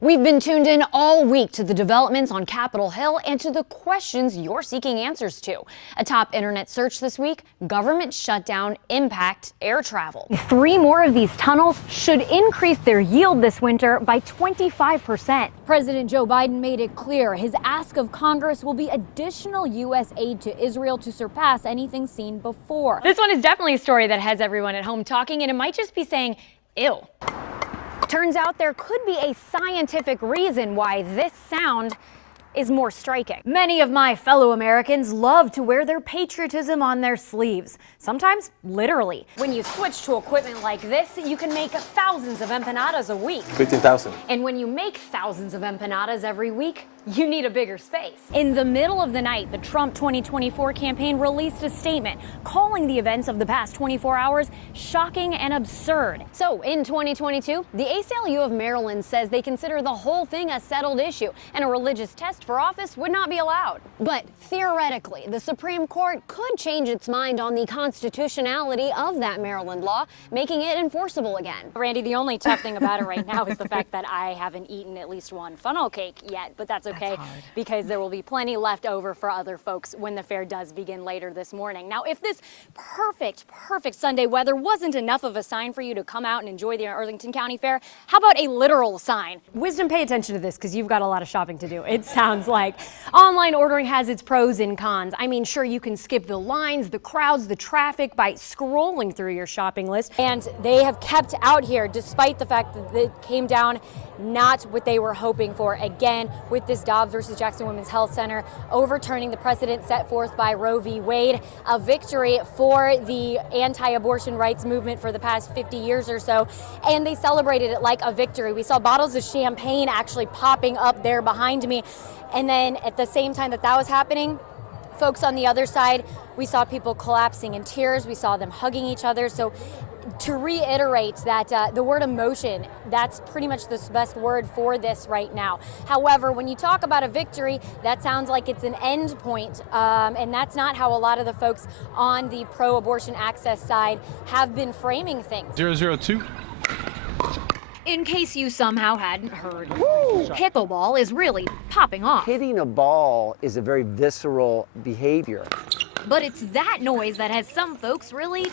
We've been tuned in all week to the developments on Capitol Hill and to the questions you're seeking answers to. A top internet search this week: government shutdown impact air travel. 3 more of these tunnels should increase their yield this winter by 25%. President Joe Biden made it clear his ask of Congress will be additional U.S. aid to Israel to surpass anything seen before. This one is definitely a story that has everyone at home talking, and it might just be saying, ew. Turns out there could be a scientific reason why this sound is more striking. Many of my fellow Americans love to wear their patriotism on their sleeves, sometimes literally. When you switch to equipment like this, you can make thousands of empanadas a week. 15,000. And when you make thousands of empanadas every week, you need a bigger space. In the middle of the night, the Trump 2024 campaign released a statement calling the events of the past 24 hours shocking and absurd. So in 2022, the ACLU of Maryland says they consider the whole thing a settled issue, and a religious test for office would not be allowed. But theoretically, the Supreme Court could change its mind on the constitutionality of that Maryland law, making it enforceable again. Randy, the only tough thing about it right now is the fact that I haven't eaten at least one funnel cake yet, but that's okay because there will be plenty left over for other folks when the fair does begin later this morning. Now, if this perfect Sunday weather wasn't enough of a sign for you to come out and enjoy the Arlington County Fair, how about a literal sign? Wisdom, pay attention to this because you've got a lot of shopping to do. It sounds like online ordering has its pros and cons. I mean, sure, you can skip the lines, the crowds, the traffic by scrolling through your shopping list. And they have kept out here despite the fact that it came down not what they were hoping for. Again, with this Dobbs versus Jackson Women's Health Center overturning the precedent set forth by Roe v. Wade, a victory for the anti-abortion rights movement for the past 50 years or so, and they celebrated it like a victory. We saw bottles of champagne actually popping up there behind me, and then at the same time that was happening, folks on the other side, we saw people collapsing in tears. We saw them hugging each other. So to reiterate that the word emotion, that's pretty much the best word for this right now. However, when you talk about a victory, that sounds like it's an end point, and that's not how a lot of the folks on the pro-abortion access side have been framing things. 002. In case you somehow hadn't heard, pickleball is really popping off. Hitting a ball is a very visceral behavior. But it's that noise that has some folks really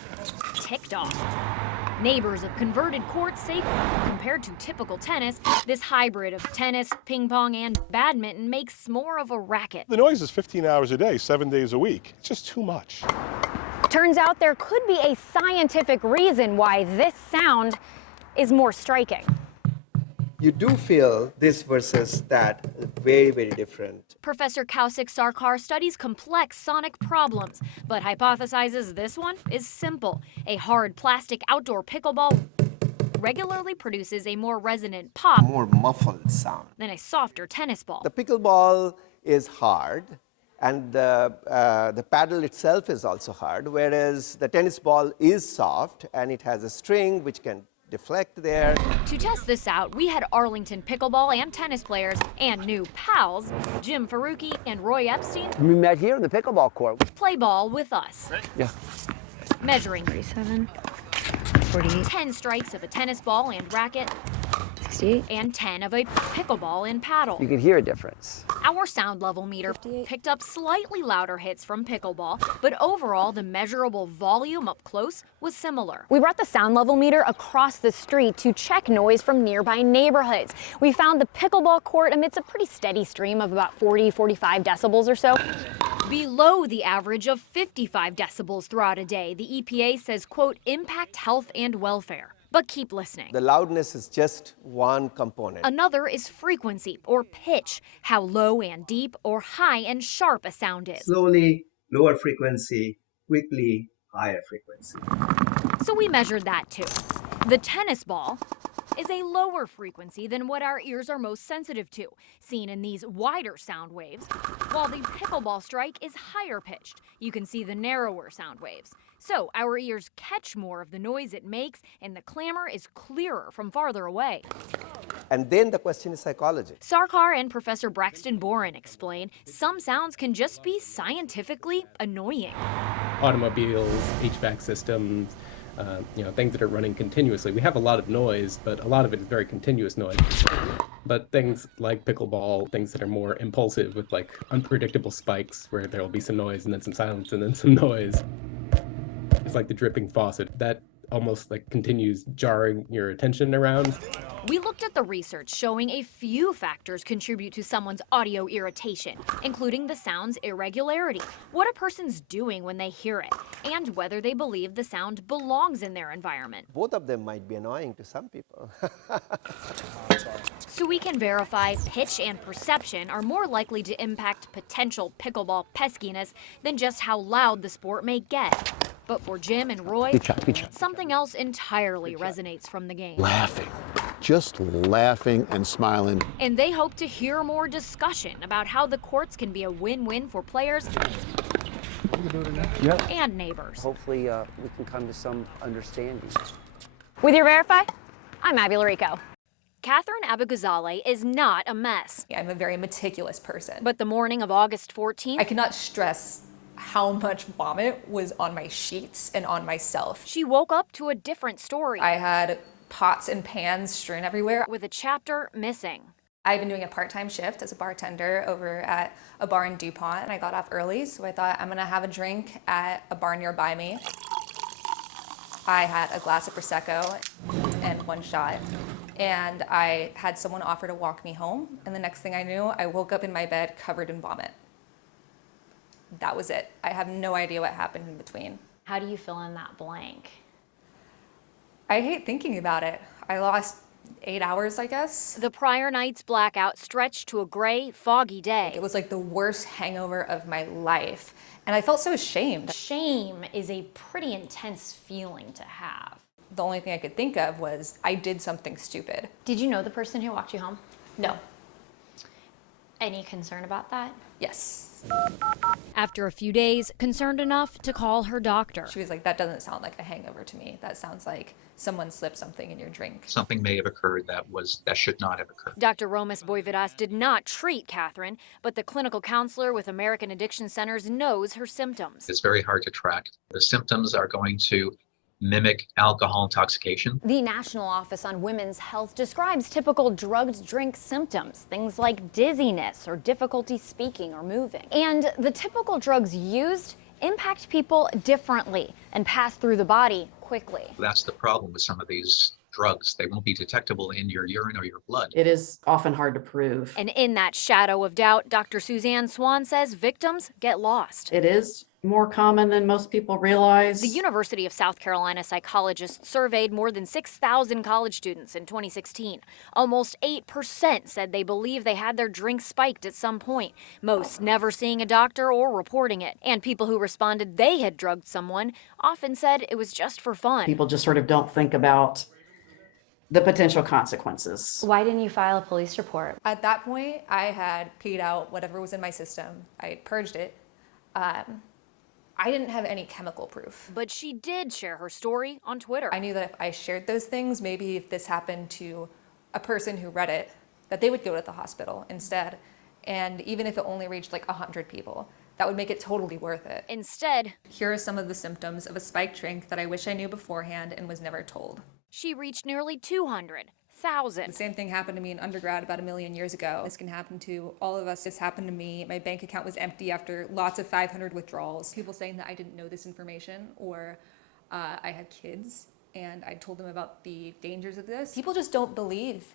ticked off. Neighbors of converted courts say compared to typical tennis, this hybrid of tennis, ping pong, and badminton makes more of a racket. The noise is 15 hours a day, 7 days a week. It's just too much. Turns out there could be a scientific reason why this sound is more striking. You do feel this versus that very, very different. Professor Kaushik Sarkar studies complex sonic problems, but hypothesizes this one is simple. A hard plastic outdoor pickleball regularly produces a more resonant pop, More muffled sound. than a softer tennis ball. The pickleball is hard, and the paddle itself is also hard, whereas the tennis ball is soft, and it has a string which can deflect there. To test this out, we had Arlington pickleball and tennis players and new pals, Jim Faruqi and Roy Epstein, We met here in the pickleball court. play ball with us. Yeah. Measuring 37, 48, 10 strikes of a tennis ball and racket, 68. and 10 of a pickleball and paddle. You could hear a difference. Our sound level meter picked up slightly louder hits from pickleball, but overall the measurable volume up close was similar. We brought the sound level meter across the street to check noise from nearby neighborhoods. We found the pickleball court emits a pretty steady stream of about 40-45 decibels or so. Below the average of 55 decibels throughout a day, the EPA says, quote, impact health and welfare. But keep listening. The loudness is just one component. Another is frequency or pitch, how low and deep or high and sharp a sound is. Slowly, lower frequency, quickly, higher frequency. So we measured that too. The tennis ball is a lower frequency than what our ears are most sensitive to, seen in these wider sound waves, while the pickleball strike is higher pitched. You can see the narrower sound waves. So our ears catch more of the noise it makes, and the clamor is clearer from farther away. And then the question is psychology. Sarkar and Professor Braxton Boren explain some sounds can just be scientifically annoying. Automobiles, HVAC systems, things that are running continuously. We have a lot of noise, but a lot of it is very continuous noise. But things like pickleball, things that are more impulsive with like unpredictable spikes where there will be some noise and then some silence and then some noise. It's like the dripping faucet that almost like continues jarring your attention around. We looked at the research showing a few factors contribute to someone's audio irritation, including the sound's irregularity, what a person's doing when they hear it, and whether they believe the sound belongs in their environment. Both of them might be annoying to some people. So we can verify pitch and perception are more likely to impact potential pickleball peskiness than just how loud the sport may get. But for Jim and Roy, something else entirely resonates from the game. Laughing. Just laughing and smiling. And they hope to hear more discussion about how the courts can be a win-win for players and neighbors. Hopefully we can come to some understanding. With your Verify, I'm Abby Llorico. Catherine Abigazale is not a mess. I'm a very meticulous person. But the morning of August 14th, I cannot stress how much vomit was on my sheets and on myself. She woke up to a different story. I had pots and pans strewn everywhere, with a chapter missing. I've been doing a part-time shift as a bartender over at a bar in DuPont, and I got off early, so I thought I'm gonna have a drink at a bar nearby me. I had a glass of Prosecco and one shot, and I had someone offer to walk me home, and the next thing I knew, I woke up in my bed covered in vomit. That was it. I have no idea what happened in between. How do you fill in that blank? I hate thinking about it. I lost 8 hours, I guess. The prior night's blackout stretched to a gray, foggy day. It was like the worst hangover of my life, and I felt so ashamed. Shame is a pretty intense feeling to have. The only thing I could think of was I did something stupid. Did you know the person who walked you home? No. Any concern about that? Yes. After a few days, concerned enough to call her doctor. She was like, that doesn't sound like a hangover to me. That sounds like someone slipped something in your drink. Something may have occurred that should not have occurred. Dr. Romas Boividas did not treat Catherine, but the clinical counselor with American Addiction Centers knows her symptoms. It's very hard to track. The symptoms are going to mimic alcohol intoxication. The National Office on Women's Health describes typical drugged drink symptoms, things like dizziness or difficulty speaking or moving. And the typical drugs used impact people differently and pass through the body quickly. That's the problem with some of these drugs. They won't be detectable in your urine or your blood. It is often hard to prove. And in that shadow of doubt, Dr. Suzanne Swan says victims get lost. It is more common than most people realize. The University of South Carolina psychologists surveyed more than 6,000 college students in 2016. Almost 8% said they believe they had their drink spiked at some point, most never seeing a doctor or reporting it. And people who responded they had drugged someone often said it was just for fun. People just sort of don't think about the potential consequences. Why didn't you file a police report? At that point, I had peed out whatever was in my system. I had purged it. I didn't have any chemical proof. But she did share her story on Twitter. I knew that if I shared those things, maybe if this happened to a person who read it, that they would go to the hospital instead. And even if it only reached like 100 people, that would make it totally worth it. Instead, here are some of the symptoms of a spiked drink that I wish I knew beforehand and was never told. She reached nearly 200,000. The same thing happened to me in undergrad about 1 million years ago. This can happen to all of us. This happened to me. My bank account was empty after lots of 500 withdrawals. People saying that I didn't know this information, or I had kids and I told them about the dangers of this. People just don't believe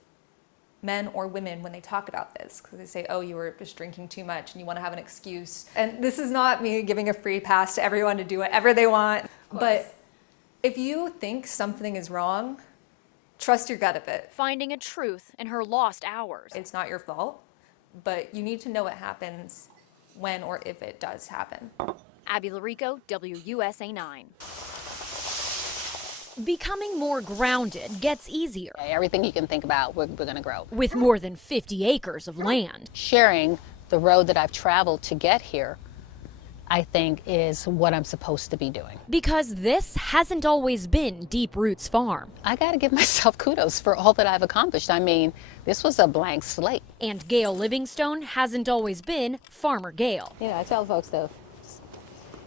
men or women when they talk about this, because they say, oh, you were just drinking too much and you want to have an excuse. And this is not me giving a free pass to everyone to do whatever they want. But if you think something is wrong, trust your gut a bit. Finding a truth in her lost hours. It's not your fault, but you need to know what happens when or if it does happen. Abby Llorico, WUSA 9. Becoming more grounded gets easier. Everything you can think about, we're going to grow. With more than 50 acres of land. Sharing the road that I've traveled to get here, I think, is what I'm supposed to be doing. Because this hasn't always been Deep Roots Farm. I got to give myself kudos for all that I've accomplished. I mean, this was a blank slate. And Gail Livingstone hasn't always been Farmer Gail. You know, I tell folks, though,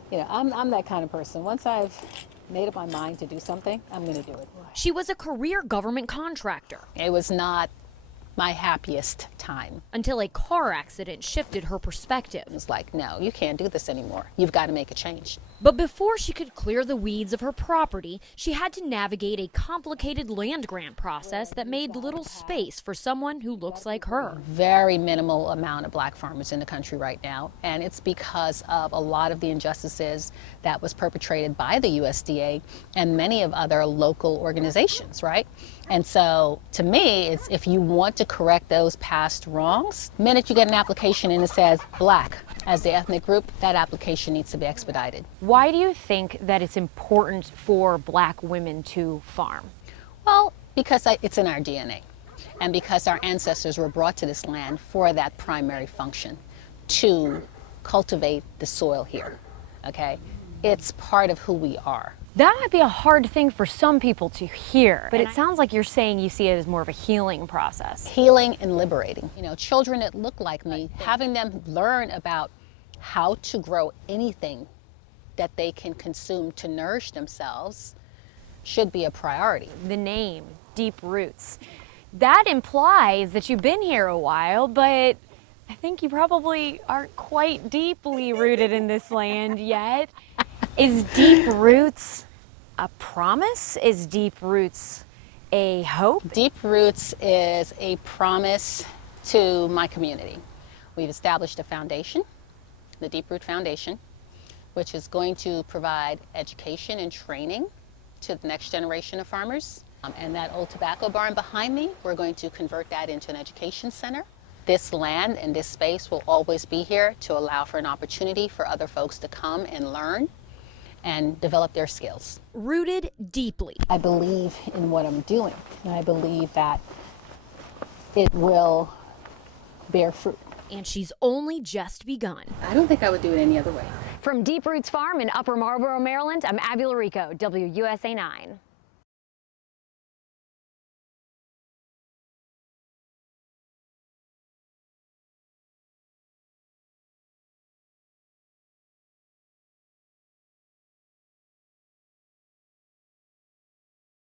you know, I'm that kind of person. Once I've made up my mind to do something, I'm going to do it. She was a career government contractor. It was not my happiest time. Until a car accident shifted her perspective. It's like, no, you can't do this anymore. You've got to make a change. But before she could clear the weeds of her property, she had to navigate a complicated land grant process that made little space for someone who looks like her. Very minimal amount of black farmers in the country right now, and it's because of a lot of the injustices that was perpetrated by the USDA and many of other local organizations, right? And so, to me, it's if you want to correct those past wrongs, the minute you get an application and it says black as the ethnic group, that application needs to be expedited. Why do you think that it's important for black women to farm? Well, because it's in our DNA, and because our ancestors were brought to this land for that primary function, to cultivate the soil here, okay? It's part of who we are. That might be a hard thing for some people to hear, but it sounds like you're saying you see it as more of a healing process. Healing and liberating. You know, children that look like me, having them learn about how to grow anything that they can consume to nourish themselves should be a priority. The name, Deep Roots, that implies that you've been here a while, but I think you probably aren't quite deeply rooted in this land yet. Is Deep Roots a promise? Is Deep Roots a hope? Deep Roots is a promise to my community. We've established a foundation, the Deep Root Foundation, which is going to provide education and training to the next generation of farmers. And that old tobacco barn behind me, we're going to convert that into an education center. This land and this space will always be here to allow for an opportunity for other folks to come and learn and develop their skills. Rooted deeply. I believe in what I'm doing, and I believe that it will bear fruit. And she's only just begun. I don't think I would do it any other way. From Deep Roots Farm in Upper Marlboro, Maryland, I'm Abby Llorico, WUSA 9.